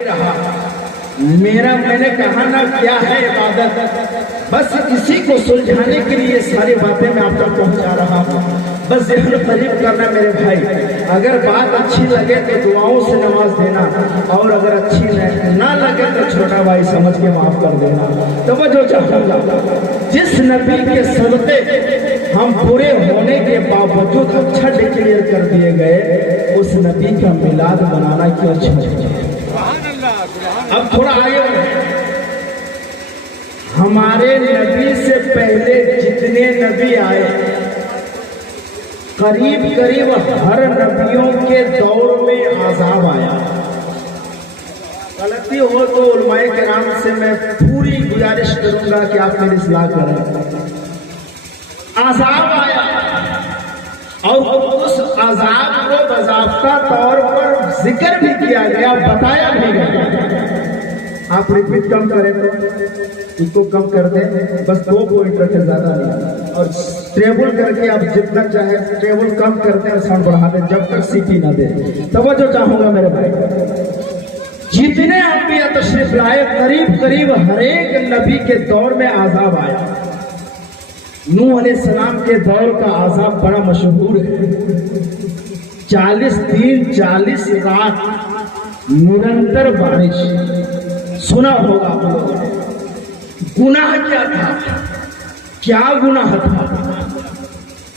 رہا मैंने कहा ना क्या है इबादत, बस इसी को सुलझाने के लिए सारी बातें मैं आप तक पहुंचा रहा हूँ। बस ज़हन करीब करना मेरे भाई, अगर बात अच्छी लगे तो दुआओं से नवाज देना, और अगर अच्छी ना लगे तो छोटा भाई समझ के माफ कर देना। तो मैं जो चाहूँगा, जिस नबी के सदक़े हम बुरे होने के बावजूद अच्छा डिक्लेयर कर दिए गए, उस नबी का मिलाद बनाना क्यों अच्छा। अब थोड़ा आगे हमारे नबी से पहले जितने नबी आए, करीब करीब हर नबियों के दौर में आज़ाब आया। गलती हो तो उलमाए किराम से मैं पूरी गुजारिश करूंगा कि आप मेरी इस्लाह करें। आज़ाब आया और उस आज़ाब को बाज़ाब्ता तौर पर जिक्र भी किया गया, बताया भी गया। आप रिपीट कम करें तो इसको कम कर दें, बस 2 पॉइंट रखें, ज्यादा नहीं। और ट्रेबल करके आप जितना चाहे ट्रेबल कम करते हैं, साउंड बढ़ा दें जब तक सीटी ना दे। तवज्जो चाहूंगा मेरे भाई, जितने अंबिया तशरीफ लाए करीब करीब हर एक नबी के दौर में आज़ाब आया। नूह अलैहिस्सलाम के दौर का आज़ाब बड़ा मशहूर है। 40 दिन 40 रात निरंतर बारिश, सुना होगा आप लोगों ने। गुनाह क्या था, क्या गुनाह था?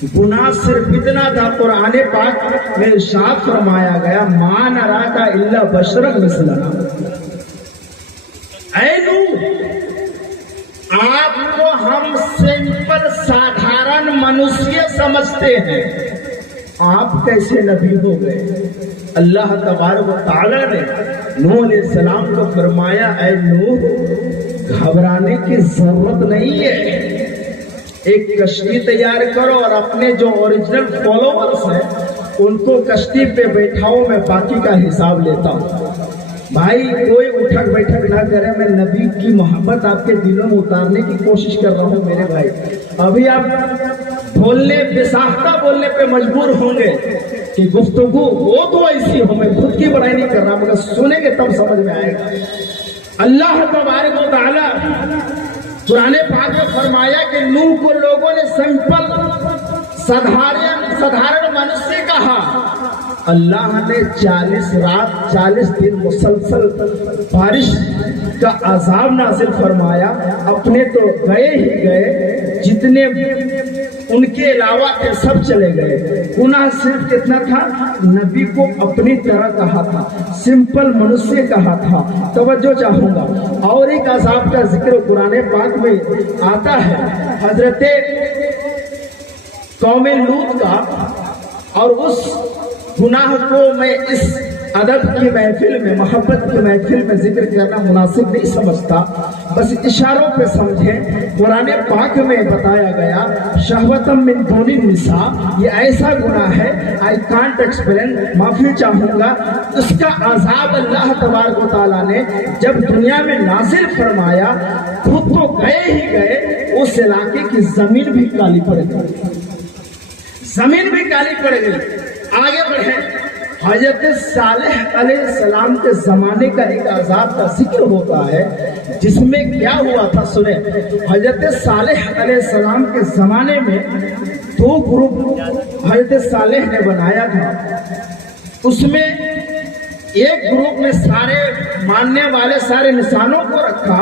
गुनाह सिर्फ इतना था, कुरान पाक में इरशाद फरमाया गया, मा नराका इल्ला बशरन मिसलना। ऐ नूह, आपको हम सिंपल साधारण मनुष्य समझते हैं, आप कैसे नबी हो गए? अल्लाह तबारक व तआला ने नूह अलैहिस्सलाम को फरमाया, ऐ नूह, घबराने की जरूरत नहीं है। एक कश्ती तैयार करो और अपने जो ओरिजिनल फॉलोवर्स हैं उनको कश्ती पे बैठाओ, मैं बाकी का हिसाब लेता हूँ। भाई कोई उठक बैठक ना करे, मैं नबी की मोहब्बत आपके दिलों में उतारने की कोशिश कर रहा हूँ मेरे भाई। अभी आप बोलने बेसाख्ता बोलने पे मजबूर होंगे कि गुफ्तगू वो तो ऐसी हो, मैं खुद की बड़ाई नहीं कर रहा, मगर सुनेंगे तब समझ में आएगा। अल्लाह तबारक व तआला कुरान पाक में फरमाया कि नूह को लोगों ने सिंपल साधारण मनुष्य कहा। अल्लाह ने 40 रात 40 दिन मुसलसल बारिश का अजाब नाजिल फरमाया। अपने तो गए ही गए, जितने उनके अलावा थे सब चले गए। गुनाह सिर्फ कितना था, नबी को अपनी तरह कहा था, सिंपल मनुष्य कहा था। तवज्जो चाहूंगा, और एक अजाब का जिक्र कुरान पाक में आता है, हजरते कौम लूत का। और उस गुनाह को मैं इस अदब की महफिल में, मोहब्बत की महफिल में जिक्र करना मुनासिब नहीं समझता, बस इशारों पे समझें। कुरान पाक में बताया गया, शहवतम मिन दूनी निसा, ये ऐसा गुनाह है, आई कांट एक्सप्लेन, माफी चाहूंगा। उसका अजाब अल्लाह तबारक व तआला ने जब दुनिया में नाजिल फरमाया, खुद तो गए ही गए, उस इलाके की जमीन भी काली पड़ गई, जमीन भी काली पड़ गई। आगे बढ़े, हजरत सालेह अलैहिस्सलाम के जमाने का एक अजाब का जिक्र होता है, जिसमें क्या हुआ था सुने। हजरत सालेह अलैहिस्सलाम के जमाने में 2 ग्रुप हजरत सालेह ने बनाया था। उसमें एक ग्रुप में सारे मानने वाले सारे निशानों को रखा,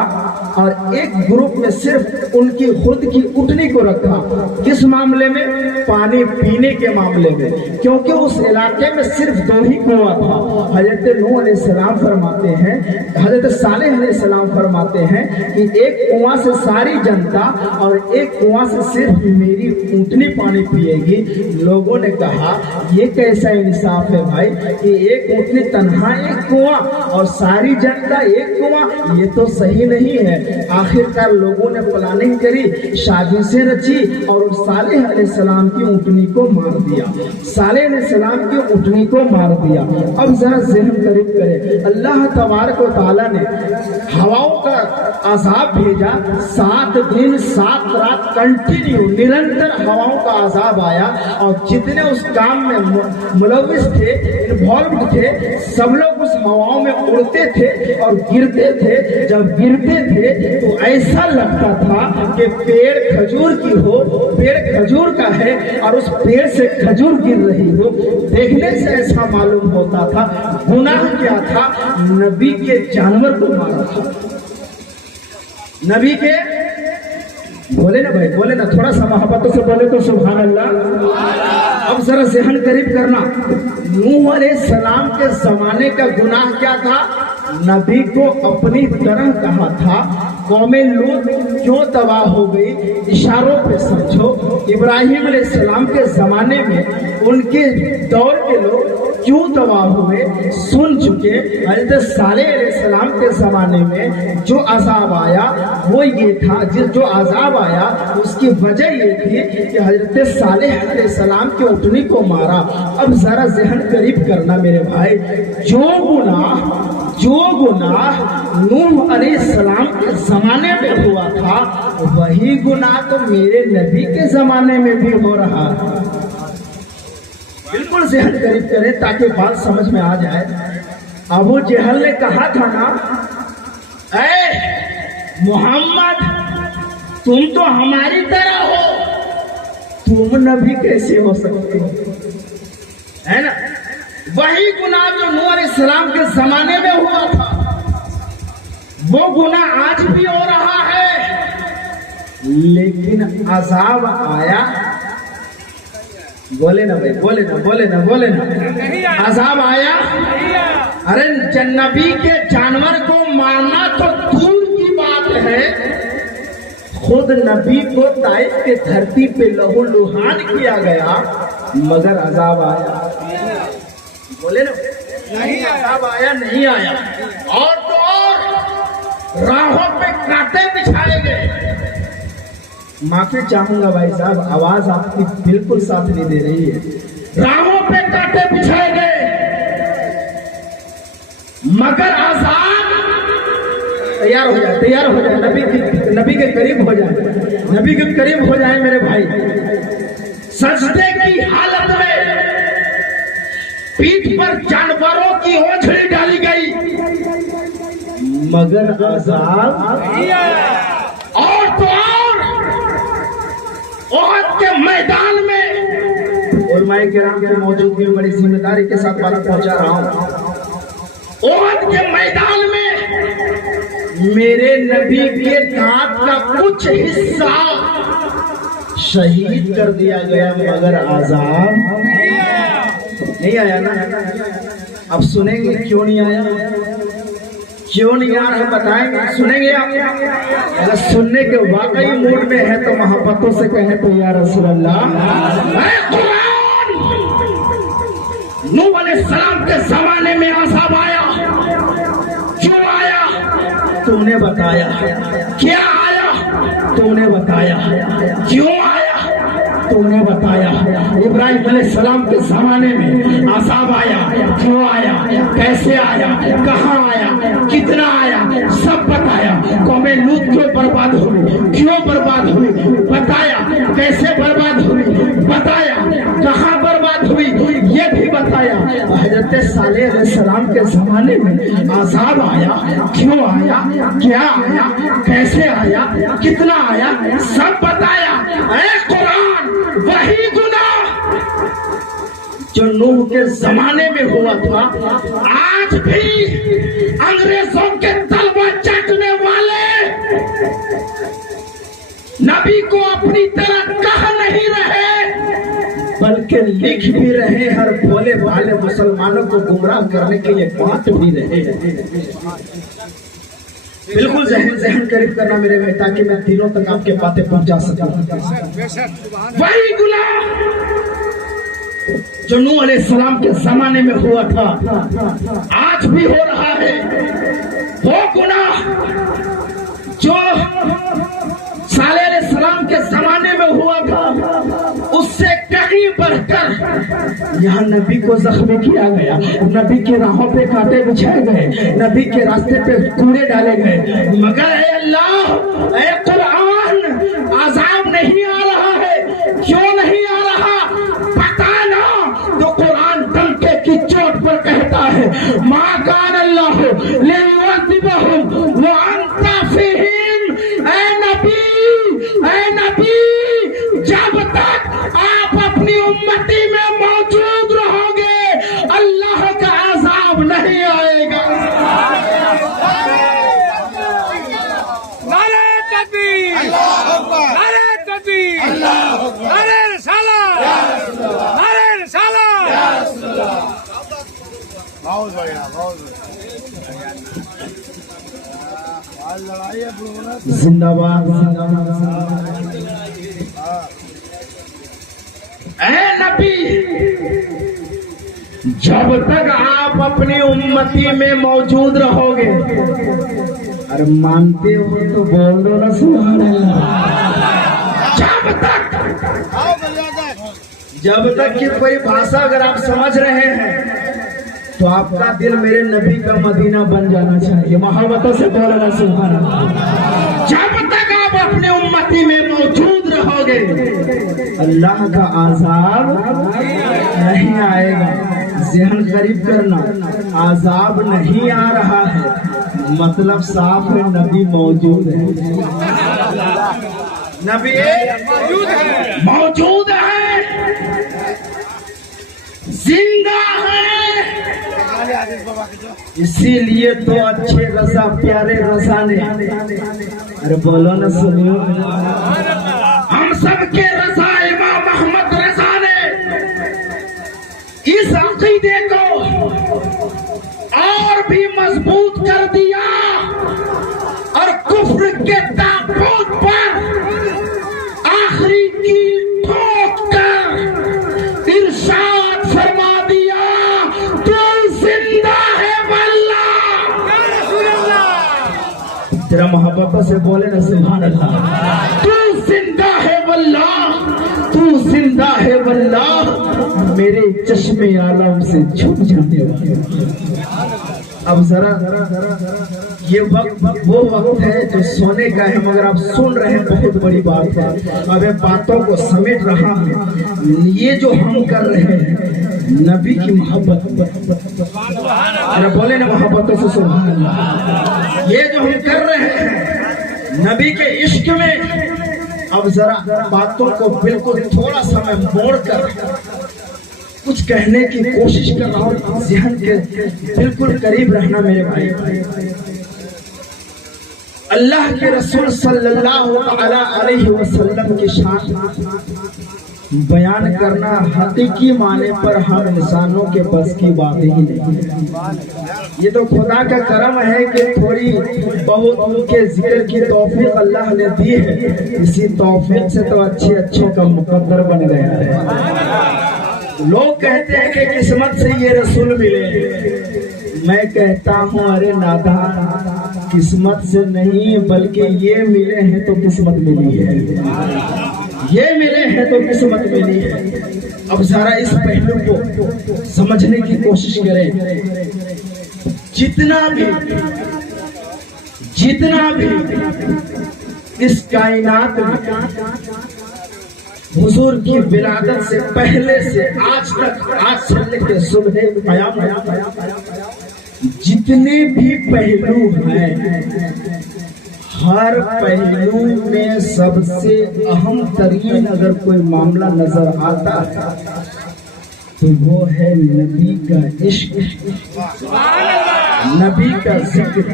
और एक ग्रुप में सिर्फ उनकी खुद की उठनी को रखा। किस मामले में? पानी पीने के मामले में, क्योंकि उस इलाके में सिर्फ 2 ही कुआं था। हजरत नूह अलैहिस्सलाम फरमाते हैं, हजरत सालेह अलैहिस्सलाम फरमाते हैं कि एक कुआं से सारी जनता और एक कुआं से सिर्फ मेरी ऊँटनी पानी पिएगी। लोगों ने कहा, ये कैसा इंसाफ है भाई कि एक ऊँटनी तन्हा एक कुआं और सारी जनता एक कुआं, ये तो सही नहीं है। आखिरकार लोगों ने प्लानिंग करी, साजिशें रची और सालेह अलैहिस्सलाम की ऊँटनी को मार दिया। सालेह अलैहिस्सलाम की ऊँटनी को मार दिया। अब जरा ज़हन करीब करें, अल्लाह तबारक व तआला ने हवाओं का अजाब भेजा। 7 दिन 7 रात कंटिन्यू निरंतर हवाओं का अजाब आया, और जितने उस काम में मुलव्विस थे, इन्वॉल्व थे, सब सब लोग उस हवाओं में उड़ते थे और गिरते थे। जब गिरते थे तो ऐसा लगता था कि पेड़ खजूर की हो, पेड़ खजूर का है और उस पेड़ से खजूर गिर रही हो। देखने से ऐसा मालूम होता था। गुनाह क्या था? नबी के जानवर को मारा था। नबी के, बोले ना भाई, बोले ना, थोड़ा सा मोहब्बतों से बोले तो सुभान अल्लाह। अब जरा ज़हन करीब करना, नूह अलैहिस्सलाम के जमाने का गुनाह क्या था? नबी को अपनी तरह कहा था। कौमे लूत क्यों तबाह हो गई? इशारों पे समझो। इब्राहिम अलैहिस्सलाम के जमाने में उनके दौर के लोग क्यों तबाह हुए सुन चुके। हज़रत सालेह अलैहिस्सलाम के जमाने में जो अजाब आया वो ये था, जो अजाब आया उसकी वजह ये थी कि हज़रत सालेह अलैहिस्सलाम के ऊँटनी को मारा। अब जरा ज़हन करीब करना मेरे भाई, जो गुनाह नूह अलैहिस्सलाम के जमाने में हुआ था वही गुनाह तो मेरे नबी के जमाने में भी हो रहा है। बिल्कुल ज़हन करीब करें ताकि बात समझ में आ जाए। अबू जहल ने कहा था ना, ऐ मोहम्मद तुम तो हमारी तरह हो, तुम नबी कैसे हो सकते हो, है ना। वही गुनाह जो नूह अलैहिस्सलाम के जमाने में हुआ था वो गुनाह आज भी हो रहा है। लेकिन अजाब आया, बोले ना भाई, बोले ना, बोले ना, बोले ना, अजाब आया। अरे नबी के जानवर को मारना तो दूर की बात है, खुद नबी को ताइफ के धरती पे लहू लुहान किया गया मगर अजाब आया। बोले ना, नहीं अजाब आया, नहीं आया। और तो और राहों पे कांटे बिछाए गए। माफी चाहूंगा भाई साहब, आवाज आपकी बिल्कुल साथ नहीं दे रही है। राहों पे कांटे बिछाए गए मगर आजाद तैयार हो जाए, तैयार हो जाए, नबी के करीब हो जाए, नबी के करीब हो जाए मेरे भाई। सजदे की हालत में पीठ पर जानवरों की ओझड़ी डाली गई मगर आजाद। और तो और के मैदान में उलमाए किराम की मौजूदगी में बड़ी जिम्मेदारी के साथ बात पहुंचा रहा हूं। ओहद के मैदान में मेरे नबी के दांत का कुछ हिस्सा शहीद कर दिया गया मगर आजाद नहीं आया ना। अब सुनेंगे क्यों नहीं आया, क्यों नहीं आ रहा बताएंगे, सुनेंगे आप। अगर सुनने के वाकई मूड में है तो मोहब्बतों से कहें तो या रसूल अल्लाह। नूह अलैहिस्सलाम के जमाने में अज़ाब आया, क्यों आया तूने बताया, क्या आया तूने बताया, क्यों आया तूने बताया। इब्राहिम अलैहिस्सलाम के जमाने में अज़ाब आया, क्यों आया, कैसे आया, कहाँ आया, कितना आया, सब बताया। कौमे लूत क्यों बर्बाद हुई, क्यों बर्बाद हुई बताया, कैसे बर्बाद हुई बताया, कहाँ बर्बाद हुई ये भी बताया। हजरत सालेह अलैहिस्सलाम के जमाने में अज़ाब आया, क्यों आया, क्या आया, कैसे आया, कितना आया, सब बताया। ऐ कुरान वही गुनाह जो नूह के जमाने में हुआ था आज भी अंग्रेजों के तलवा चाटने वाले नबी को अपनी तरह कह नहीं रहे बल्कि लिख भी रहे, हर भोले भाले मुसलमानों को गुमराह करने के लिए बात भी रहे। बिल्कुल जहन करीब करना मेरे भाई ताकि मैं दिलों तक आपके बातें पहुंचा सकूं। वही गुनाह जो नूह अलैहिस्सलाम के जमाने में हुआ था आज भी हो रहा है। वो गुनाह जो सालेह अलैहिस्सलाम के जमाने में हुआ था उससे कहीं बढ़कर यहाँ नबी को जख्मी किया गया, नबी के राहों पे कांटे बिछाए गए, नबी के रास्ते पे कूड़े डाले गए। मगर ऐ अल्लाह, ऐ कुरान, अज़ाब नहीं आ रहा है, क्यों नहीं आ रहा पता ना। तो कुरान डंके की चोट पर कहता है زندہ باد اے نبی، جب تک آپ اپنی امتی میں موجود رہو گے، اور مانتے ہو تو بول دو نا سبحان اللہ۔ جب تک کہ کوئی بھاشا اگر آپ سمجھ رہے ہیں تو آپ کا دل میرے نبی کا مدینہ بن جانا چاہیے، محبتوں سے بولنا سبحان اللہ۔ جب تک آپ اپنے امتی میں موجود رہو گے، اللہ کا عذاب نہیں آئے گا۔ ذہن قریب کرنا، عذاب نہیں آ رہا ہے، مطلب صاف ہے نبی موجود ہے، نبی موجود ہے، زندہ ہے۔ اسی لیے تو اچھے رضا پیارے رضا نے، ارے بولو نا سنیو، ہم سب کے رضا امام محمد رضا نے اس عقیدے کو اور بھی مضبوط کر دیا، اور کفر کے تابوت پر آخری کی ٹھوک کر ارشاد فرما دیا، تو زندہ ہے واللہ۔ تیرا محبت سے بولے نا سبحان اللہ۔ تو زندہ ہے واللہ، تو زندہ ہے واللہ، میرے چشم عالم سے چھپ جانے والے۔ اب ذرا یہ وقت وہ وقت ہے جو سونے کا ہے، مگر آپ سن رہے ہیں، بہت بڑی بات ہے۔ اب یہ باتوں کو سمیٹ رہا ہوں، یہ جو ہم کر رہے ہیں نبی کی محبت، ارے بولے نا محبتوں سے سبحان اللہ، یہ جو ہم کر رہے ہیں نبی کے عشق میں۔ اب ذرا باتوں کو بالکل تھوڑا سا میں موڑ کر کچھ کہنے کی کوشش کر رہا ہوں، ذہن کے بالکل قریب رہنا میرے بھائی۔ اللہ کے رسول صلی اللہ علیہ وسلم کی شان بیان کرنا حقیقی معنی پر ہم انسانوں کے بس کی بات ہی نہیں۔ یہ تو خدا کا کرم ہے کہ تھوڑی بہت ان کے ذکر کی توفیق اللہ نے دی ہے، اسی توفیق سے تو اچھوں کا مقدر بن گیا ہے۔ لوگ کہتے ہیں کہ قسمت سے یہ رسول ملے، میں کہتا ہوں ارے نادان، قسمت سے نہیں بلکہ یہ ملے ہیں تو قسمت ملی ہے، یہ ملے ہیں تو قسمت ملی ہے۔ اب ذرا اس پہلو کو سمجھنے کی کوشش کریں۔ جتنا بھی اس کائنات میں حضور کی ولادت سے پہلے سے آج تک، آج سے لے کے صبح قیامت، جتنے بھی پہلو ہیں، ہر پہلو میں سب سے اہم ترین اگر کوئی معاملہ نظر آتا ہے تو وہ ہے نبی کا عشق، نبی کا ذکر،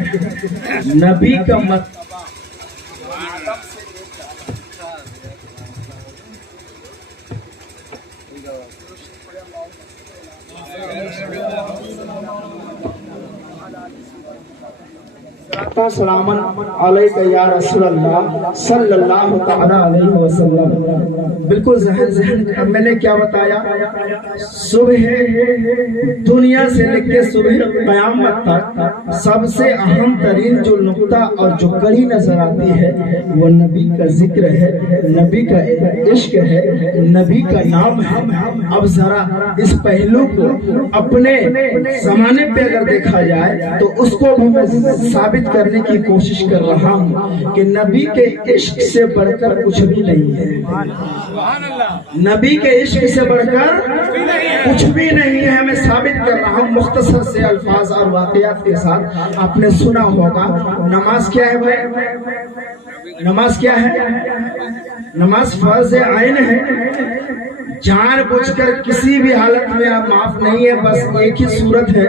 نبی کا مطلب۔ سلامن علیکہ یا رسول اللہ صلی اللہ تعالی علیہ وسلم۔ بالکل ذہن میں نے کیا بتایا، صبح دنیا سے لے کے صبح قیامت تک سب سے اہم ترین جو نقطہ اور جو کڑی نظر آتی ہے وہ نبی کا ذکر ہے، نبی کا عشق ہے، نبی کا نام ہے۔ اب ذرا اس پہلو کو اپنے زمانے پہ اگر دیکھا جائے تو اس کو بھی میں ثابت کرنے کی کوشش کر رہا ہوں کہ نبی کے عشق سے بڑھ کر کچھ بھی نہیں ہے، نبی کے عشق سے بڑھ کر کچھ بھی نہیں ہے۔ میں ثابت کر رہا ہوں مختصر سے الفاظ اور واقعات کے ساتھ۔ آپ نے سنا ہوگا نماز کیا ہے بھائی؟ نماز کیا ہے؟ نماز فرض عین ہے۔ جان بوجھ کر کسی بھی حالت میں آپ معاف نہیں ہے. بس ایک ہی صورت ہے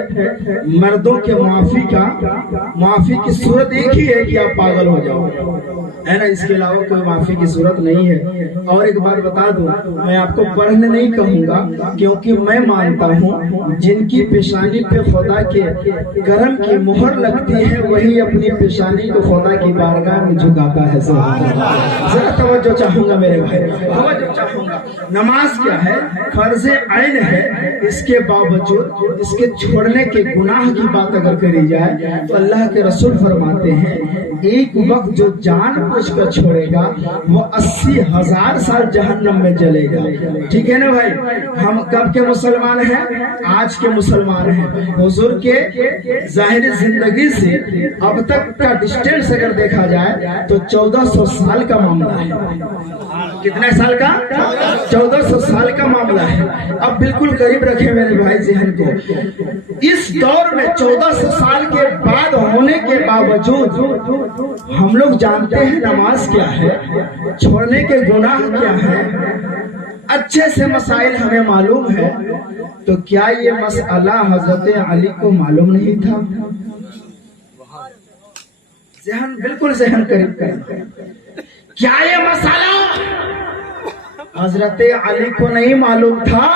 مردوں کے معافی کی صورت ایک ہی ہے کہ آپ پاگل ہو جاؤ, ہے نا. اس کے علاوہ کوئی معافی کی صورت نہیں ہے. اور ایک بات بتا دوں, میں آپ کو پڑھنے نہیں کہوں گا, کیونکہ میں مانتا ہوں جن کی پیشانی پہ خدا کے کرم کی مہر لگتی ہے وہی اپنی پیشانی کو خدا کی بارگاہ میں جھکاتا ہے. ذرا توجہ چاہوں گا میرے بھائی, توجہ چاہوں گا. نماز کیا ہے؟ فرض عین ہے. اس کے باوجود اس کے چھوڑنے کے گناہ کی بات اگر کری جائے تو اللہ کے رسول فرماتے ہیں ایک وقت جو جان بوجھ کر چھوڑے گا وہ 80,000 سال جہنم میں جلے گا. ٹھیک ہے نا بھائی. ہم کب کے مسلمان ہیں؟ آج کے مسلمان ہیں. حضور کے ظاہری زندگی سے اب تک کا ڈسٹینس اگر دیکھا جائے تو 1400 سال کا معاملہ ہے. کتنے سال کا؟ 1400 سال کا معاملہ ہے. اب بالکل قریب رکھے میرے بھائی ذہن کو. اس دور میں 1400 سال کے بعد ہونے کے باوجود ہم لوگ جانتے ہیں نماز کیا ہے, چھوڑنے کے گناہ کیا ہے, اچھے سے مسائل ہمیں معلوم ہے. تو کیا یہ مسئلہ حضرت علی کو معلوم نہیں تھا؟ ذہن بالکل ذہن قریب کریں. کیا یہ مسئلہ حضرت علی کو نہیں معلوم تھا؟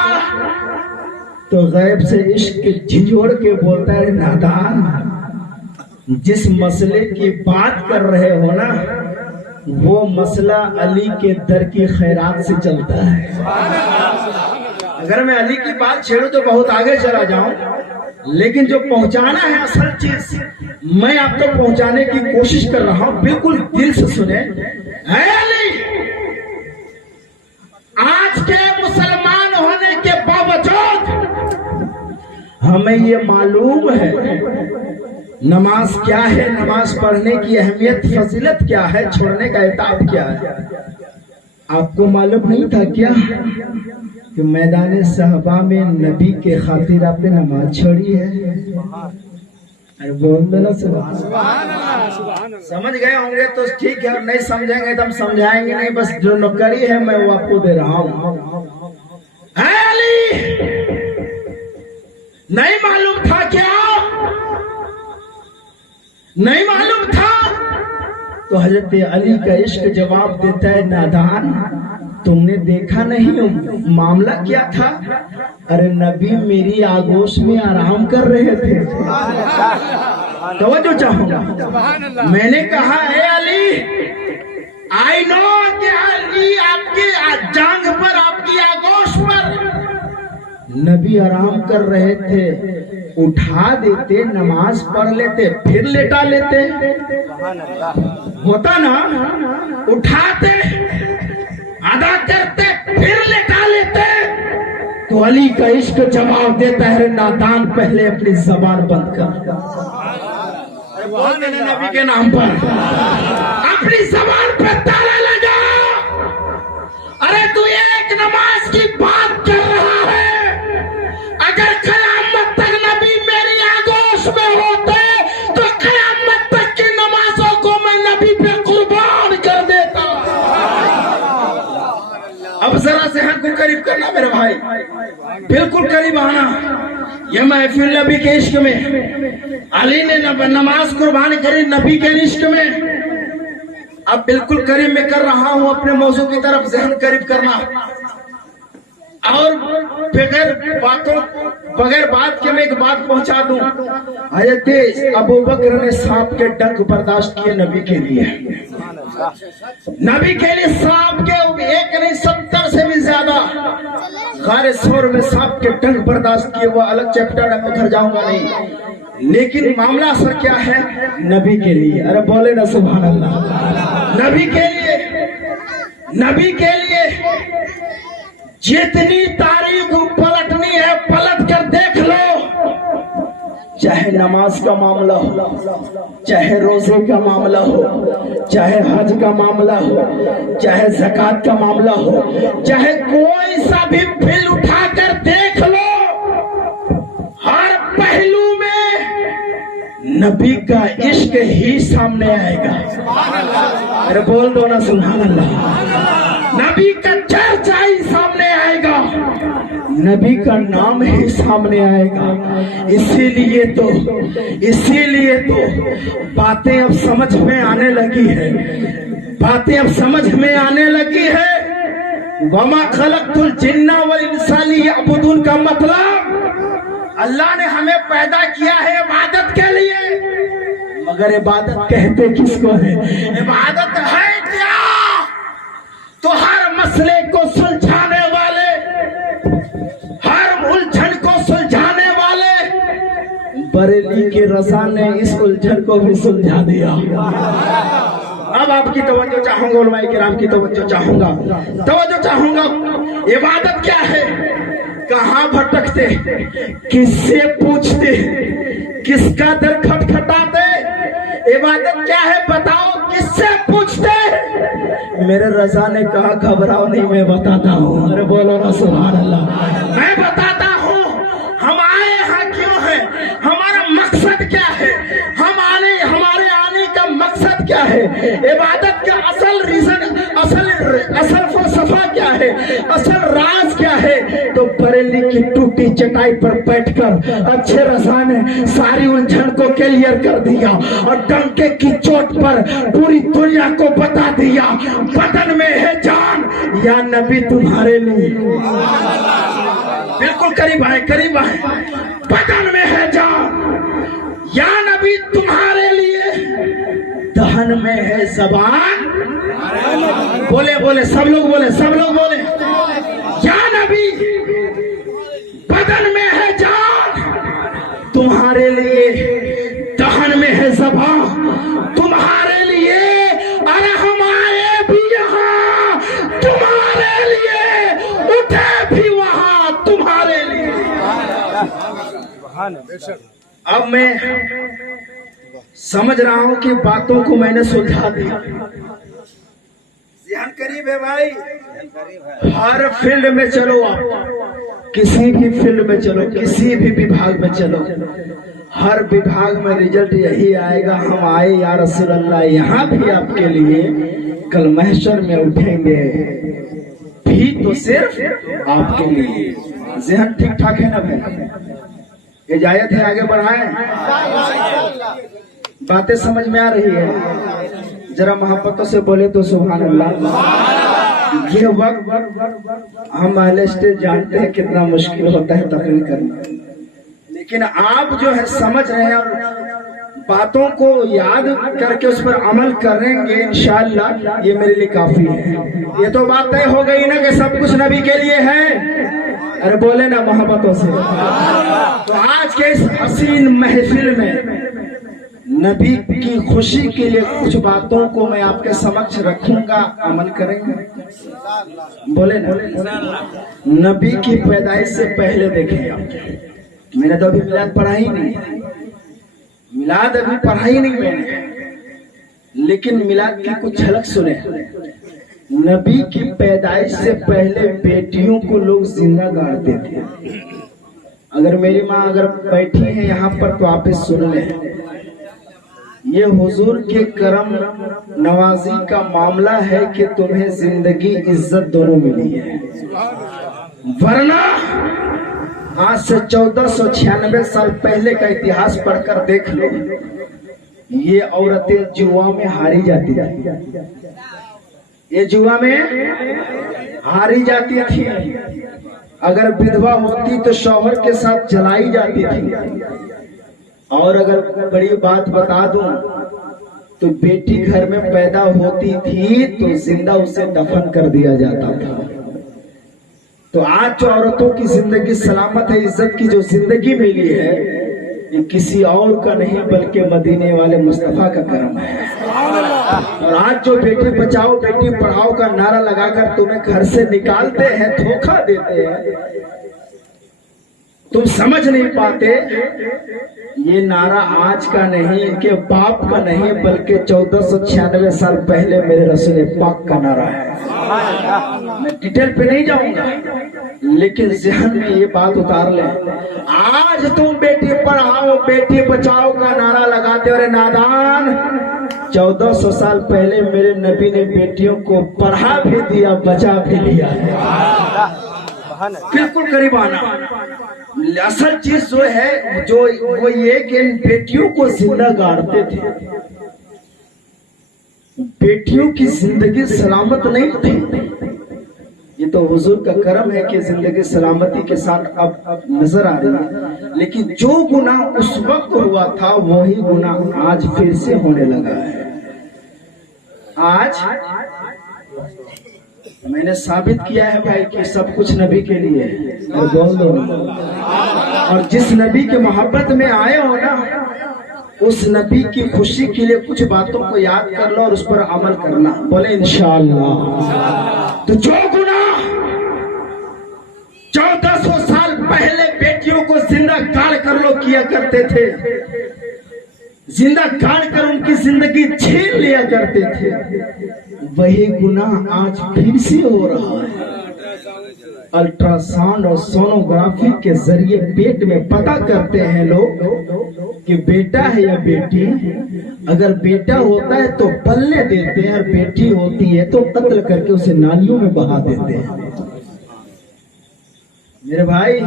تو غیب سے عشق جھنجھوڑ کے بولتا ہے نادان, جس مسئلے کی بات کر رہے ہو نا وہ مسئلہ علی کے در کی خیرات سے چلتا ہے. اگر میں علی کی بات چھیڑوں تو بہت آگے چلا جاؤں, لیکن جو پہنچانا ہے اصل چیز میں آپ تک پہنچانے کی کوشش کر رہا ہوں. بالکل دل سے سنیں. اے علی, آج کے مسلمان ہونے کے باوجود ہمیں یہ معلوم ہے نماز کیا ہے, نماز پڑھنے کی اہمیت فضیلت کیا ہے, چھوڑنے کا عتاب کیا ہے. آپ کو معلوم نہیں تھا کیا کہ میدان صحابہ میں نبی کے خاطر آپ نے نماز چھوڑی ہے؟ ارے بول دینا سبحان اللہ. سمجھ گئے ہوں گے تو ٹھیک ہے, نہیں سمجھیں گے تو ہم سمجھائیں گے نہیں. بس جو نوکری ہے میں وہ آپ کو دے رہا ہوں. اے علی, نہیں معلوم تھا کیا؟ نہیں معلوم تھا؟ تو حضرت علی کا عشق جواب دیتا ہے نادان, تم نے دیکھا نہیں معاملہ کیا تھا؟ ارے نبی میری آگوش میں آرام کر رہے تھے. توجہ چاہوں گا. میں نے کہا اے علی, آئی نو کہ علی آپ کے جانگ پر, آپ کی آگوش پر نبی آرام کر رہے تھے, اٹھا دیتے, نماز پڑھ لیتے, پھر لیٹا لیتے. ہوتا نا, اٹھاتے, ادا کرتے, پھر لیٹا لیتے. تو علی کا عشق جواب دیتا ہے نادان پہلے اپنی زبان بند کر. بول دینا نبی کے نام پر اپنی زبان پہ تالا لگا. ارے تو ایک نماز کی بات کر رہا ہے, اگر قیامت تک نبی میری آگوش میں ہوتے تو قیامت تک کی نمازوں کو میں نبی پہ قربان کر دیتا. اب ذرا ذہن کو قریب کرنا میرے بھائی, بالکل قریب آنا. یہ محفل نبی کے عشق میں, علی نے نماز قربان کری نبی کے عشق میں. اب بالکل قریب میں کر رہا ہوں اپنے موضوع کی طرف, ذہن قریب کرنا. اور بغیر بات کے میں ایک بات پہنچا دوں. حضرت ابوبکر نے سانپ کے ڈنک برداشت کیے نبی کے لیے. نبی کے لیے سانپ کے ایک نہیں 70 سے بھی زیادہ غار ثور میں سانپ کے ڈنک برداشت کیے. وہ الگ چیپٹر ہے, ادھر جاؤں گا نہیں. لیکن معاملہ اصل کیا ہے؟ نبی کے لیے. ارے بولے نا سبحان اللہ. نبی کے لیے, نبی کے لیے جتنی تاریخ پلٹنی ہے پلٹ کر دیکھ لو. چاہے نماز کا معاملہ ہو, چاہے روزے کا معاملہ ہو, چاہے حج کا معاملہ ہو, چاہے زکات کا معاملہ ہو, چاہے کوئی سا بھی پھل اٹھا کر دیکھ لو, ہر پہلو میں نبی کا عشق ہی سامنے آئے گا. ارے بول دو نا سبحان اللہ. نبی کا چرچا ہی سامنے آئے گا. नबी का नाम ही सामने आएगा। इसीलिए तो बातें अब समझ में आने लगी है, बातें अब समझ में आने लगी है। वमा खलक़तुल जिन्ना वल इंसा लियअबुदून का मतलब अल्लाह ने हमें पैदा किया है इबादत के लिए, मगर इबादत कहते किसको है? इबादत है क्या? तो हर मसले को सुलझाने वाले, हर उलझन को सुलझाने वाले बरेली के रज़ा ने इस उलझन को भी सुलझा दिया। अब आपकी तवज्जो चाहूंगा, उलमाए किराम की तवज्जो चाहूंगा। इबादत क्या है? कहाँ भटकते, किससे पूछते, किसका दर खटखटाते? इबादत क्या है बताओ, किससे पूछते? मेरे रज़ा ने कहा घबराओ नहीं, मैं बताता हूँ। अरे बोलो ना सुभान अल्लाह। मैं बताता हूँ हम आए यहाँ क्यों हैं, हमारा मकसद क्या है, हमारे आने का मकसद क्या है, इबादत का असल रीजन, असल फलसफा क्या है, असल राज क्या है। तो बरेली की टूटी चटाई पर बैठकर अच्छे रज़ा ने सारी उलझन को क्लियर कर दिया और डंके की चोट पर पूरी दुनिया को बता दिया, बदन में है जान या नबी तुम्हारे लिए। बिल्कुल करीब आए, बदन में है जान या नबी तुम्हारे लिए, दहन में है ज़बान। बोले सब लोग बोले या नबी, बदन में है जान तुम्हारे लिए, दहन में है ज़बान तुम्हारे लिए। अरे हम आए भी यहाँ तुम्हारे लिए, उठे भी वहाँ तुम्हारे लिए। अब मैं समझ रहा हूं कि बातों को मैंने सुलझा दिया। ध्यान करीब है भाई। हर फील्ड में चलो आप, किसी भी फील्ड में चलो, किसी भी विभाग में चलो, हर विभाग में रिजल्ट यही आएगा, हम आए या रसूल अल्लाह। यहाँ भी आपके लिए कल महशर में उठेंगे भी तो सिर्फ आपके लिए। ज़हन ठीक ठाक है ना भाई? इजाजत है आगे बढ़ाएं? बातें समझ में आ रही है? जरा मोहब्बतों से बोले तो सुभान अल्लाह। ये वक्त हम अहले स्टेज जानते हैं कितना मुश्किल होता है तकरीर करना, लेकिन आप जो है समझ रहे हैं और बातों को याद करके उस पर अमल करेंगे इंशाअल्लाह, ये मेरे लिए काफी है। ये तो बात तय हो गई ना कि सब कुछ नबी के लिए है। अरे बोले ना मोहब्बतों से। तो आज के इस हसीन महफिल में नबी की खुशी के लिए कुछ बातों को मैं आपके समक्ष रखूंगा, अमल करेंगे। बोले ना, नबी की पैदाइश से पहले देखिए आप, मैंने तो अभी मिलाद पढ़ा ही नहीं, मिलाद अभी पढ़ा ही नहीं मैंने, लेकिन मिलाद की कुछ झलक सुने। नबी की पैदाइश से पहले बेटियों को लोग जिंदा गाड़ते थे। अगर मेरी माँ अगर बैठी है यहाँ पर तो आप सुन लें, ये हुजूर के करम नवाजी का मामला है कि तुम्हें जिंदगी इज्जत दोनों मिली है, वरना आज से 1496 साल पहले का इतिहास पढ़कर देख लो, ये औरतें जुआ में हारी जाती थी, ये जुआ में हारी जाती थी। अगर विधवा होती तो शौहर के साथ जलाई जाती थी, और अगर बड़ी बात बता दूं तो बेटी घर में पैदा होती थी तो जिंदा उसे दफन कर दिया जाता था। तो आज जो औरतों की जिंदगी सलामत है, इज्जत की जो जिंदगी मिली है, ये किसी और का नहीं बल्कि मदीने वाले मुस्तफा का करम है। और आज जो बेटी बचाओ बेटी पढ़ाओ का नारा लगाकर तुम्हें घर से निकालते हैं, धोखा देते हैं, तुम समझ नहीं पाते। ये नारा आज का नहीं, इनके बाप का नहीं, बल्कि 1496 साल पहले मेरे रसूल पाक का नारा है। मैं डिटेल पे नहीं जाऊंगा, लेकिन ज़हन में ये बात उतार ले। आज तुम बेटी पढ़ाओ बेटी बचाओ का नारा लगाते हो, नादान। 1400 साल पहले मेरे नबी ने बेटियों को पढ़ा भी दिया, बचा भी लिया। बिल्कुल करीबाना। असल चीज जो है जो वो ये कि इन बेटियों को जिंदा गाड़ते थे। बेटियों की जिंदगी सलामत नहीं थी। ये तो हुजूर का करम है कि जिंदगी सलामती के साथ अब नजर आ रही है, लेकिन जो गुनाह उस वक्त हुआ था वही गुनाह आज फिर से होने लगा है। आज मैंने साबित किया है भाई कि सब कुछ नबी के लिए है, और बोल दो, और जिस नबी के मोहब्बत में आए हो ना, उस नबी की खुशी के लिए कुछ बातों को याद कर लो और उस पर अमल करना। बोले इंशाअल्लाह। तो जो गुनाह 1400 साल पहले बेटियों को जिंदा गाड़ कर लोग किया करते थे, जिंदा गाड़ कर उनकी जिंदगी छीन लिया करते थे, वही गुनाह आज फिर से हो रहा है। अल्ट्रासाउंड और सोनोग्राफी के जरिए पेट में पता करते हैं लोग कि बेटा है या बेटी। अगर बेटा होता है तो पलने देते हैं, और बेटी होती है तो कत्ल करके उसे नालियों में बहा देते हैं। मेरे भाई,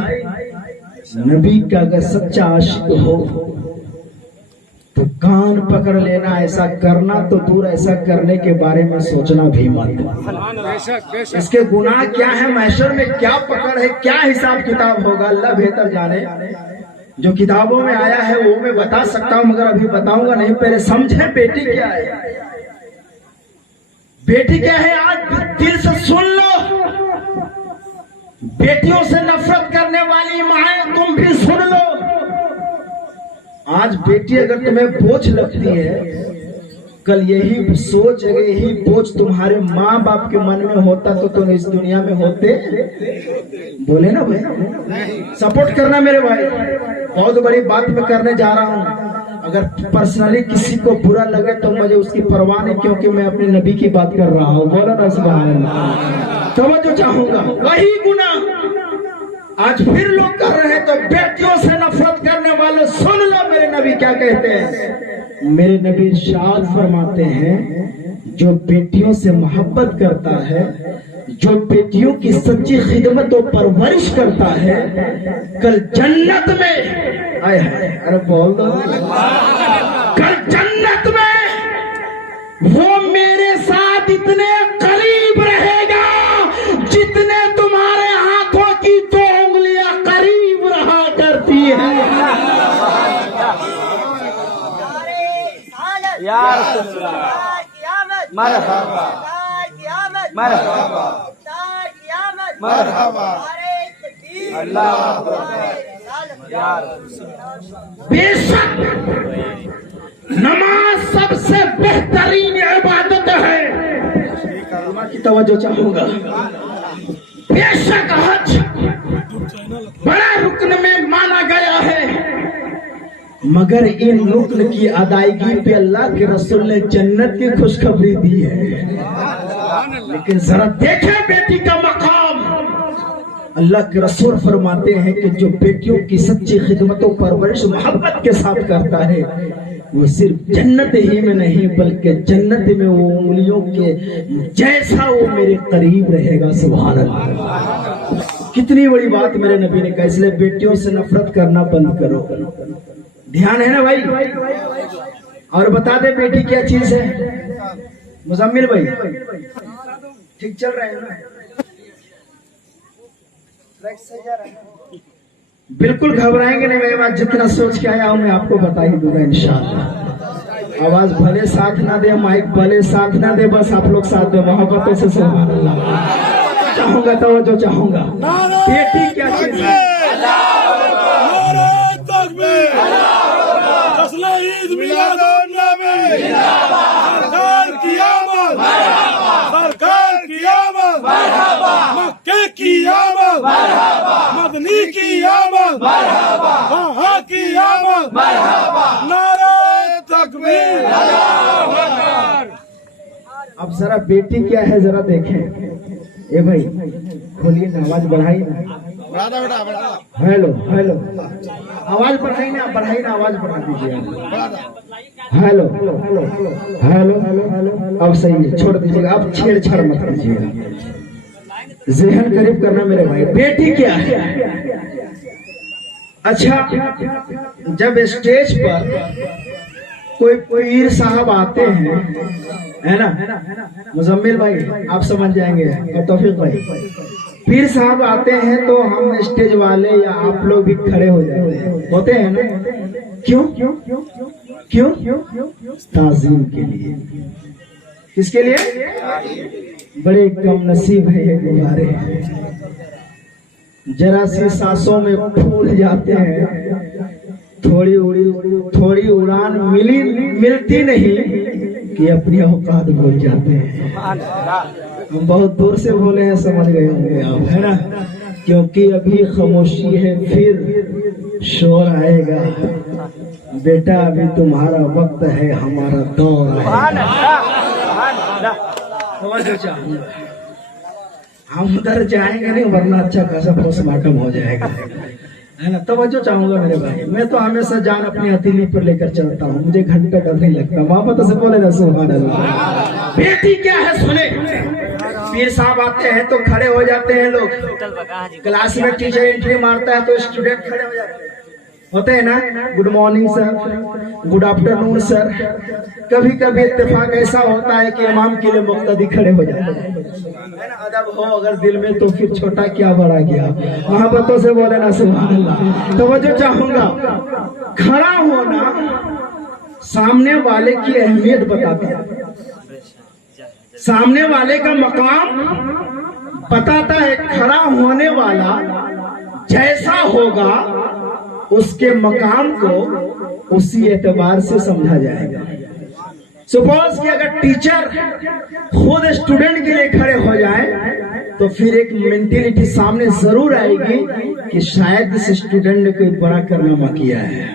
नबी का अगर सच्चा आशिक हो तो कान पकड़ लेना, ऐसा करना तो दूर, ऐसा करने के बारे में सोचना भी मत। इसके गुनाह क्या है, महशर में क्या पकड़ है, क्या हिसाब किताब होगा, अल्लाह बेहतर जाने। जो किताबों में आया है वो मैं बता सकता हूँ, मगर अभी बताऊंगा नहीं। पहले समझे बेटी क्या है। बेटी क्या है आज दिल से सुन लो। बेटियों से नफरत करने वाली माएं तुम भी सुन लो। आज बेटी अगर तुम्हें बोझ लगती है, कल यही सोच, अगर यही बोझ तुम्हारे माँ बाप के मन में होता तो तुम इस दुनिया में होते। बोले ना भाई, सपोर्ट करना मेरे भाई। बहुत बड़ी बात मैं करने जा रहा हूँ। अगर पर्सनली किसी को बुरा लगे तो मुझे उसकी परवाह नहीं, क्योंकि मैं अपने नबी की बात कर रहा हूँ। बोलो ना सुभान अल्लाह। समझो चाहूंगा वही गुनाह आज फिर लोग कर रहे हैं। तो बेटियों से नफरत करने वाले सुन लो मेरे नबी क्या कहते हैं। मेरे नबी इरशाद फरमाते हैं, जो बेटियों से मोहब्बत करता है, जो बेटियों की सच्ची खिदमत और परवरिश करता है, कल जन्नत में, आए अरे बोल दो, कल जन्नत में वो मेरे साथ इतने करीब रहेगा जितने तुम्हारे हाथों की दो उंगलियां करीब रहा करती है। बेशक नमाज सबसे बेहतरीन इबादत है। की तवज्जो चाहूंगा। बेशक हज बड़ा रुकन में माना गया है, मगर इन रुकन की अदायगी पे अल्लाह के रसूल ने जन्नत की खुशखबरी दी है। लेकिन जरा देखें बेटी का मकाम। अल्लाह के रसूल फरमाते हैं कि जो बेटियों की सच्ची खिदमत और परवरिश मोहब्बत के साथ करता है, वो सिर्फ जन्नत ही में नहीं बल्कि जन्नत में वो उंगलियों के जैसा वो मेरे करीब रहेगा। सुभान अल्लाह। कितनी बड़ी बात मेरे नबी ने कहा। इसलिए बेटियों से नफरत करना बंद करो। ध्यान है ना भाई। और बता दे बेटी क्या चीज है। मुजम्मिल भाई ठीक चल रहा है ना? बिल्कुल घबराएंगे नहीं। मेरे पास जितना सोच के आया हूं मैं आपको बता ही दूंगा इंशाअल्लाह। आवाज भले साथ ना दे, माइक भले साथ ना दे, बस आप लोग साथ दे मोहब्बतों से। सुभान अल्लाह। चाहूंगा तो जो चाहूंगा। बेटी क्या चीज है। मक्के की आमद, मदनी की आमद, वहाँ की आमद, नारे तकबीर। अब जरा बेटी क्या है जरा देखें। ए भाई खोलिए ना, आवाज बढ़ाई ना। हेलो हेलो, आवाज बढ़ाई ना, आवाज बढ़ा दीजिए। हेलो हेलो हेलो, अब सही है, छोड़ दीजिएगा। अब छेड़छाड़ मत कीजिएगा। ذہن قریب کرنا میرے بھائی. بیٹی کیا ہے؟ اچھا جب اسٹیج پر کوئی پیر صاحب آتے ہیں ہے نا مزمل بھائی آپ سمجھ جائیں گے اور توفیق بھائی, پیر صاحب آتے ہیں تو ہم اسٹیج والے یا آپ لوگ بھی کھڑے ہو جاتے ہیں, ہوتے ہیں نا. کیوں کیوں؟ تعظیم کے لیے. کس کے لیے؟ بڑے کم نصیب ہے یہ گزارے, ذرا سی سانسوں میں پھول جاتے ہیں, تھوڑی اڑان ملتی نہیں کہ اپنی اوقات بھول جاتے ہیں. ہم بہت دور سے بولے ہیں, سمجھ گئے ہوں گے آپ, ہے نا. کیونکہ ابھی خاموشی ہے پھر شور آئے گا. بیٹا ابھی تمہارا وقت ہے, ہمارا دور ہے. ہم ادھر جائیں گے نہیں ورنہ اچھا خاصا پوسٹ مارٹم ہو جائے گا, ہے نا. توجہ چاہوں گا میرے بھائی, میں تو ہمیشہ جان اپنی ہتھیلی پر لے کر چلتا ہوں, مجھے گھنٹہ ڈر نہیں لگتا. محبت سے بولے نا سبحان اللہ. بیٹی کیا ہے سنے, پیر صاحب آتے ہیں تو کھڑے ہو جاتے ہیں لوگ. کلاس میں ٹیچر انٹری مارتا ہے تو اسٹوڈنٹ کھڑے ہو جاتے ہیں, ہوتے ہیں نا. Good morning sir, good afternoon sir. کبھی کبھی اتفاق ایسا ہوتا ہے کہ امام کے لیے مقتدی کھڑے ہو جاتے ہیں. ادب ہو اگر دل میں تو پھر چھوٹا کیا بڑا کیا. محبتوں سے بولے نا سبحان اللہ. توجہ چاہوں گا, کھڑا ہونا سامنے والے کی اہمیت بتاتا ہے, سامنے والے کا مقام بتاتا ہے. کھڑا ہونے والا جیسا ہوگا اس کے مقام کو اسی اعتبار سے سمجھا جائے گا. سپوز کہ اگر ٹیچر خود اسٹوڈنٹ کے لیے کھڑے ہو جائے تو پھر ایک مینٹیلٹی سامنے ضرور آئے گی کہ شاید اس اسٹوڈنٹ نے کوئی بڑا کارنامہ کیا ہے.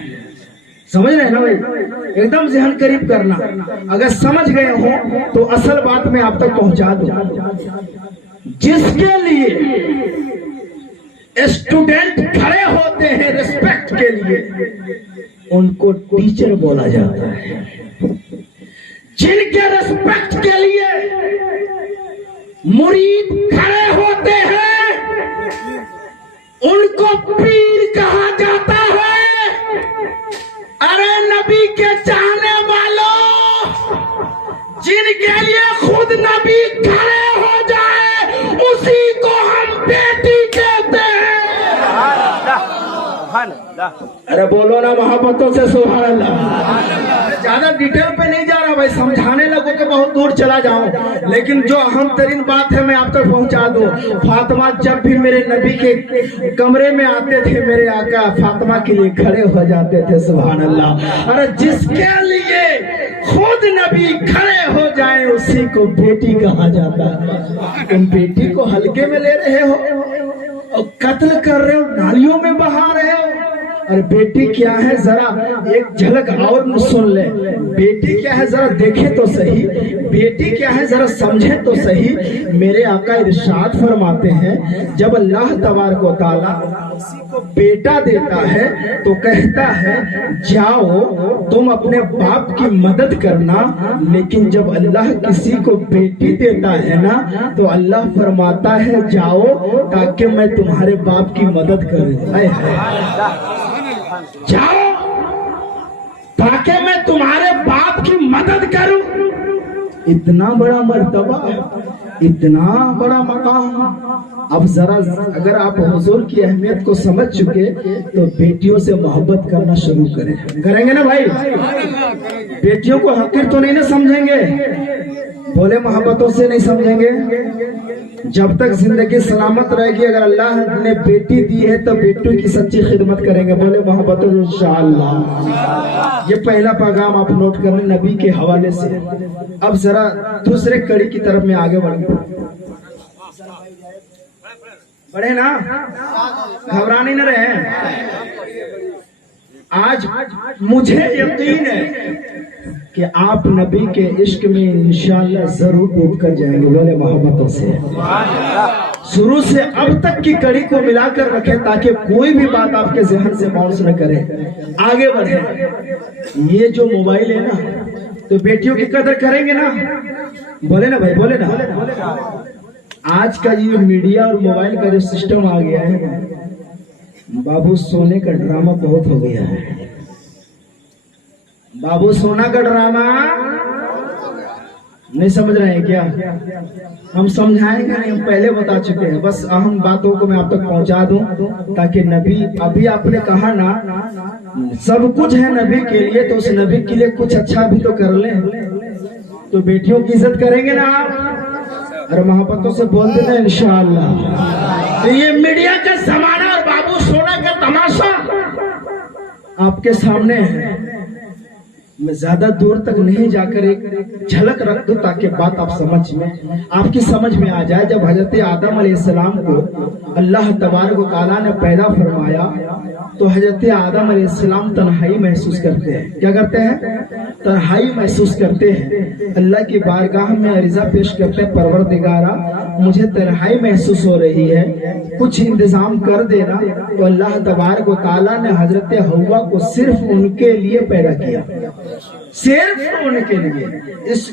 سمجھ رہے ہیں نا بھائی, ایک دم ذہن قریب کرنا. اگر سمجھ گئے ہوں تو اصل بات میں آپ تک پہنچا دوں. جس کے لیے اسٹوڈنٹ کھڑے ہوتے ہیں ریسپیکٹ کے لیے, ان کو ٹیچر بولا جاتا ہے. جن کے ریسپیکٹ کے لیے مرید کھڑے ہوتے ہیں ان کو پیر کہا جاتا ہے. ارے نبی کے چاہنے والوں, جن کے لیے خود نبی کھڑے ہو جائے اسی کو ہم بیٹی کہتے ہیں. ارے بولو نا محبتوں سے سبحان اللہ. زیادہ ڈیٹیل پہ نہیں جا رہا بھائی, سمجھانے لگو کہ بہت دور چلا جاؤں, لیکن جو اہم ترین بات ہے میں آپ تک پہنچا دوں. فاطمہ جب بھی میرے نبی کے کمرے میں آتے تھے میرے آقا فاطمہ کے لیے کھڑے ہو جاتے تھے. سبحان اللہ. ارے جس کے لیے خود نبی کھڑے ہو جائیں اسی کو بیٹی کہا جاتا ہے. تم بیٹی کو ہلکے میں لے رہے ہو اور قتل کر رہے ہو, نالیوں میں بہا رہے ہو. اور بیٹی کیا ہے ذرا ایک جھلک اور سن لے. بیٹی کیا ہے ذرا دیکھیں تو صحیح, بیٹی کیا ہے ذرا سمجھیں تو صحیح. میرے آقا ارشاد فرماتے ہیں جب اللہ تبارک و تعالیٰ کسی کو بیٹا دیتا ہے تو کہتا ہے جاؤ تم اپنے باپ کی مدد کرنا, لیکن جب اللہ کسی کو بیٹی دیتا ہے نا تو اللہ فرماتا ہے جاؤ تاکہ میں تمہارے باپ کی مدد کروں. جاؤ تاکہ میں تمہارے باپ کی مدد کروں. اتنا بڑا مرتبہ, اتنا بڑا مقام. اب ذرا اگر آپ حضور کی اہمیت کو سمجھ چکے تو بیٹیوں سے محبت کرنا شروع کریں گے نا بھائی. بیٹیوں کو حقیر تو نہیں نا سمجھیں گے, بولے محبتوں سے نہیں سمجھیں گے. جب تک زندگی سلامت رہے گی اگر اللہ نے بیٹی دی ہے تو بیٹوں کی سچی خدمت کریں گے. بولے محبتوں انشاءاللہ. یہ پہلا پیغام آپ نوٹ کر لیں نبی کے حوالے سے. اب ذرا دوسرے کڑی کی طرف میں آگے بڑھے نا, گھبرانے نہ رہے. آج مجھے یقین ہے کہ آپ نبی کے عشق میں انشاءاللہ ضرور ڈوب کر جائیں گے. بولے محبتوں سے. شروع سے اب تک کی کڑی کو ملا کر رکھیں تاکہ کوئی بھی بات آپ کے ذہن سے باؤنس نہ کرے. آگے بڑھیں. یہ جو موبائل ہے نا تو بیٹیوں کی قدر کریں گے نا, بولے نا بھائی, بولے نا. आज का ये मीडिया और मोबाइल का जो सिस्टम आ गया है ना, बाबू सोने का ड्रामा बहुत हो गया है। बाबू सोना का ड्रामा नहीं समझ रहे हैं क्या? हम समझाएंगे नहीं, हम पहले बता चुके हैं। बस अहम बातों को मैं आप तक पहुंचा दूं ताकि नबी, अभी आपने कहा ना सब कुछ है नबी के लिए, तो उस नबी के लिए कुछ अच्छा भी तो कर लें। तो बेटियों की इज्जत करेंगे ना आप? अरे मोहब्बतों से बोल देना इंशाअल्लाह। तो ये मीडिया का जमाना और बाबू सोना का तमाशा आपके सामने है। मैं ज्यादा दूर तक नहीं जाकर एक झलक रख दूं ताकि बात आप आपकी समझ में आ जाए। जब हजरत आदम अलैहिस्सलाम को अल्लाह तबारक व तआला ने पैदा फरमाया तो हजरत आदम अलैहिस्सलाम तन्हाई महसूस करते हैं। क्या करते हैं? तन्हाई महसूस करते हैं। अल्लाह की बारगाह में अर्ज़ा पेश करते हैं, परवरदिगारा मुझे तन्हाई महसूस हो रही है, कुछ इंतजाम कर देना। तो अल्लाह तबारक व तआला ने हजरत हव्वा को सिर्फ उनके लिए पैदा किया, सिर्फ उनके लिए।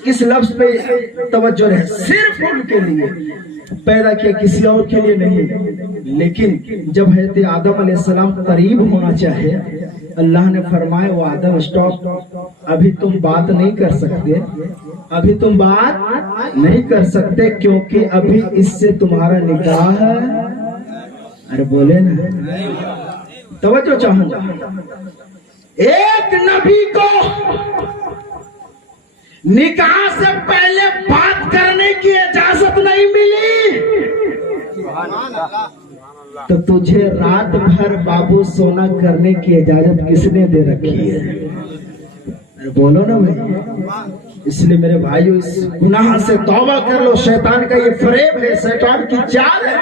इस लफ्ज पे तवज्जो रहे, सिर्फ उनके लिए पैदा किया, किसी और के लिए नहीं। लेकिन जब हज़रत आदम अलैहिस्सलाम करीब होना चाहे, अल्लाह ने फरमाया वो आदम स्टॉप, अभी तुम बात नहीं कर सकते, अभी तुम बात नहीं कर सकते क्योंकि अभी इससे तुम्हारा निकाह है। अरे बोले ना, तवज्जो चाहूंगा। एक नबी को निकाह से पहले बात करने की इजाजत नहीं मिली, तो तुझे रात भर बाबू सोना करने की इजाजत किसने दे रखी है? अरे बोलो ना भाई। इसलिए मेरे भाइयों, इस गुनाह से तौबा कर लो। शैतान का ये फरेब है, शैतान की चाल है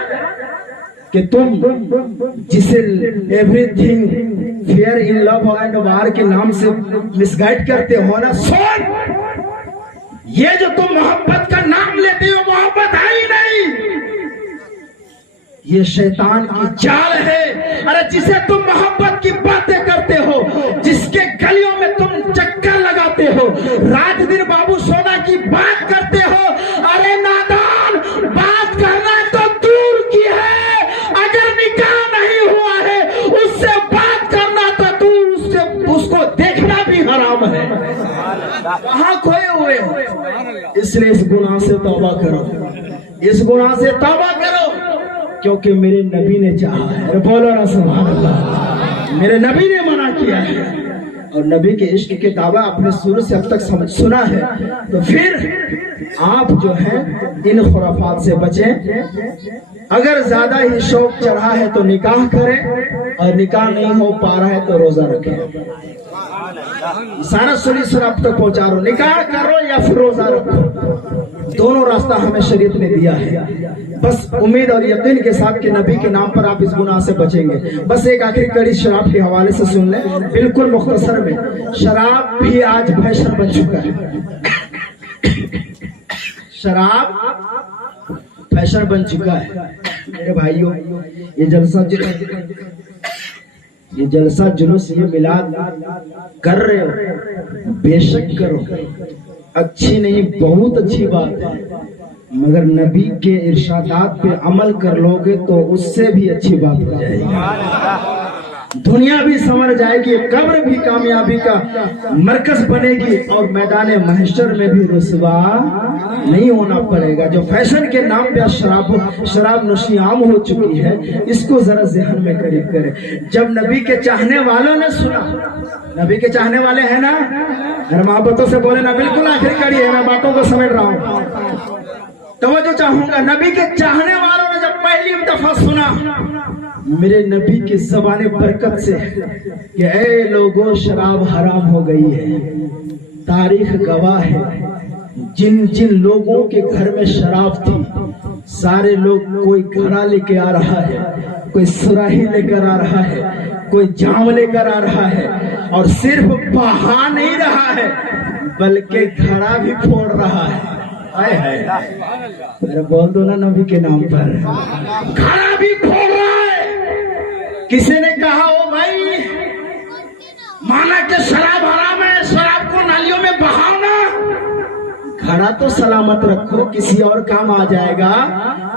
कि तुम जिसे everything fair in love and वार के नाम से मिसगाइड करते हो ना, सुन, ये जो तुम मोहब्बत का नाम लेते हो मोहब्बत है ही नहीं, ये शैतान की चाल है। अरे जिसे तुम मोहब्बत की बातें करते हो, जिसके गलियों में तुम चक्कर लगाते हो, रात दिन बाबू सोना की बात करते हो, अरे नादान, बात करना तो दूर की है, अगर निकाह नहीं हुआ है उससे बात करना तो दूर, उसको देखना भी हराम है। कहाँ खोए हुए हो? इसलिए इस गुनाह से तौबा करो, इस गुनाह से तौबा करो, क्योंकि मेरे नबी ने चाहा है। अरे बोलो ना सुभान अल्लाह। मेरे नबी ने मना किया है और नबी के इश्क के दावा आपने शुरू से अब तक सुना है। तो फिर आप जो है इन खुराफात से बचें। अगर ज्यादा ही शौक चढ़ा है तो निकाह करें, और निकाह नहीं हो पा रहा है तो रोजा रखें। सारा सुनी आप तक पहुंचा रहा, निकाह करो या फिर रोजा रखो, दोनों रास्ता हमें शरीयत ने दिया है। बस उम्मीद और यकीन के साथ कि नबी के नाम पर आप इस गुनाह से बचेंगे। बस एक आखिरी कड़ी शराब के हवाले से सुन लें, बिल्कुल मुख्तसर में। शराब भी आज फैशन बन चुका है, शराब फैशन बन चुका है। मेरे भाइयों, ये जलसा जुलूस, ये मिलाद कर रहे हो, बेशक करो, अच्छी नहीं बहुत अच्छी बात है, मगर नबी के इरशादात पे अमल कर लोगे तो उससे भी अच्छी बात हो जाएगी। दुनिया भी संवर जाएगी, कब्र भी कामयाबी का मरकज बनेगी, और मैदान महशर में भी रुसवा नहीं होना पड़ेगा। जो फैशन के नाम पे शराब नोशी आम हो चुकी है, इसको जरा ज़हन में करीब करें। जब नबी के चाहने वालों ने सुना, नबी के चाहने वाले हैं ना, मोहब्बतों से बोले ना, बिल्कुल आखिरी कड़ी है, मैं बातों को समेट रहा हूँ। तवज्जो चाहूंगा, नबी के चाहने वालों ने जब पहली दफा सुना मेरे नबी की ज़बान बरकत से कि ऐ लोगों शराब हराम हो गई है, तारीख गवाह है, जिन जिन लोगों के घर में शराब थी सारे लोग, कोई घड़ा लेके आ रहा है, कोई सुराही लेकर आ रहा है, कोई जाम लेकर आ रहा है, और सिर्फ बहा नहीं रहा है बल्कि घड़ा भी फोड़ रहा है। हाय हाय, अरे बोल दो ना नबी के नाम पर, घड़ा भी फोड़ रहा है। किसी ने कहा ओ भाई, माना कि शराब हराम है, शराब को नालियों में बहाओ ना, घड़ा तो सलामत रखो, किसी और काम आ जाएगा।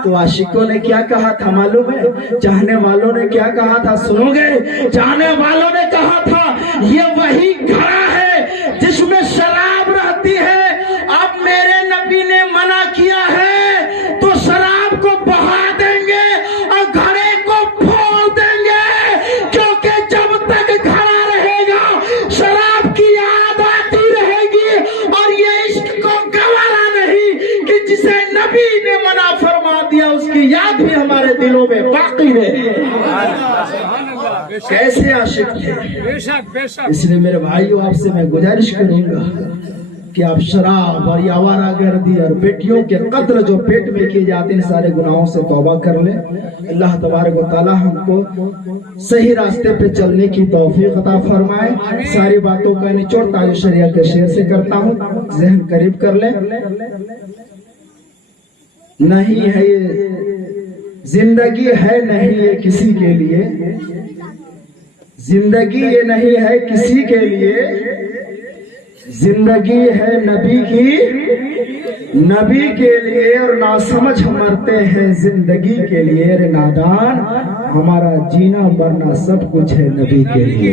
तो आशिकों ने क्या कहा था मालूम है? चाहने वालों ने क्या कहा था सुनोगे? चाहने वालों ने कहा था ये वही घड़ा है जिसमें शराब रहती है। अब मेरे नबी ने मना किया है तो शराब को बहा देंगे और घड़े को फोड़ देंगे, क्योंकि जब तक घड़ा रहेगा शराब की याद आती रहेगी और ये इश्क को गवारा नहीं कि जिसे नबी ने मना फरमा दिया उसकी याद भी हमारे दिलों में बाकी रहे। कैसे आशिक थे। बेशक बेशक। इसलिए मेरे भाइयों आपसे मैं गुजारिश करूंगा कि आप शराब और आवारागर्दी और बेटियों के कत्ल जो पेट में किए जाते हैं सारे गुनाहों से तौबा कर लें। अल्लाह तबारक व तआला हमको सही रास्ते पे चलने की तौफीक अता फरमाए। सारी बातों का निचोड़ ताज शरिया के शेर से करता हूँ, जहन करीब कर लें। नहीं है ये जिंदगी है नहीं ये किसी के लिए, जिंदगी ये नहीं है किसी के लिए, जिंदगी है नबी की, नबी के लिए। और नासमझ मरते हैं जिंदगी के लिए। अरे नादान, हमारा जीना मरना सब कुछ है नबी के लिए।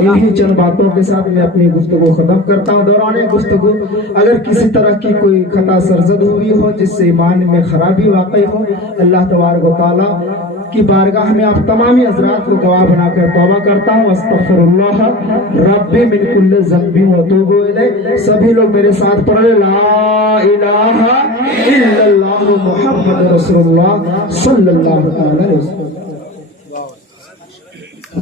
इन्हीं चंद बातों के साथ मैं अपनी गुफ्तगू खत्म करता हूँ। दौरान गुफ्तगू अगर किसी तरह की कोई खता सरजद हुई हो जिससे ईमान में खराबी वाकई हो, अल्लाह तबारक व तआला की बारगाह में आप तमामी हजरात को गवाह बनाकर तौबा करता हूँ। अस्तगफिरुल्लाह रब्बी मिन कुल्लि ज़ंबिन व अतूबु इलैह। सभी लोग मेरे साथ पढ़े ला इलाहा इल्लल्लाह मुहम्मद रसूलुल्लाह सल्लल्लाहु अलैहि वसल्लम।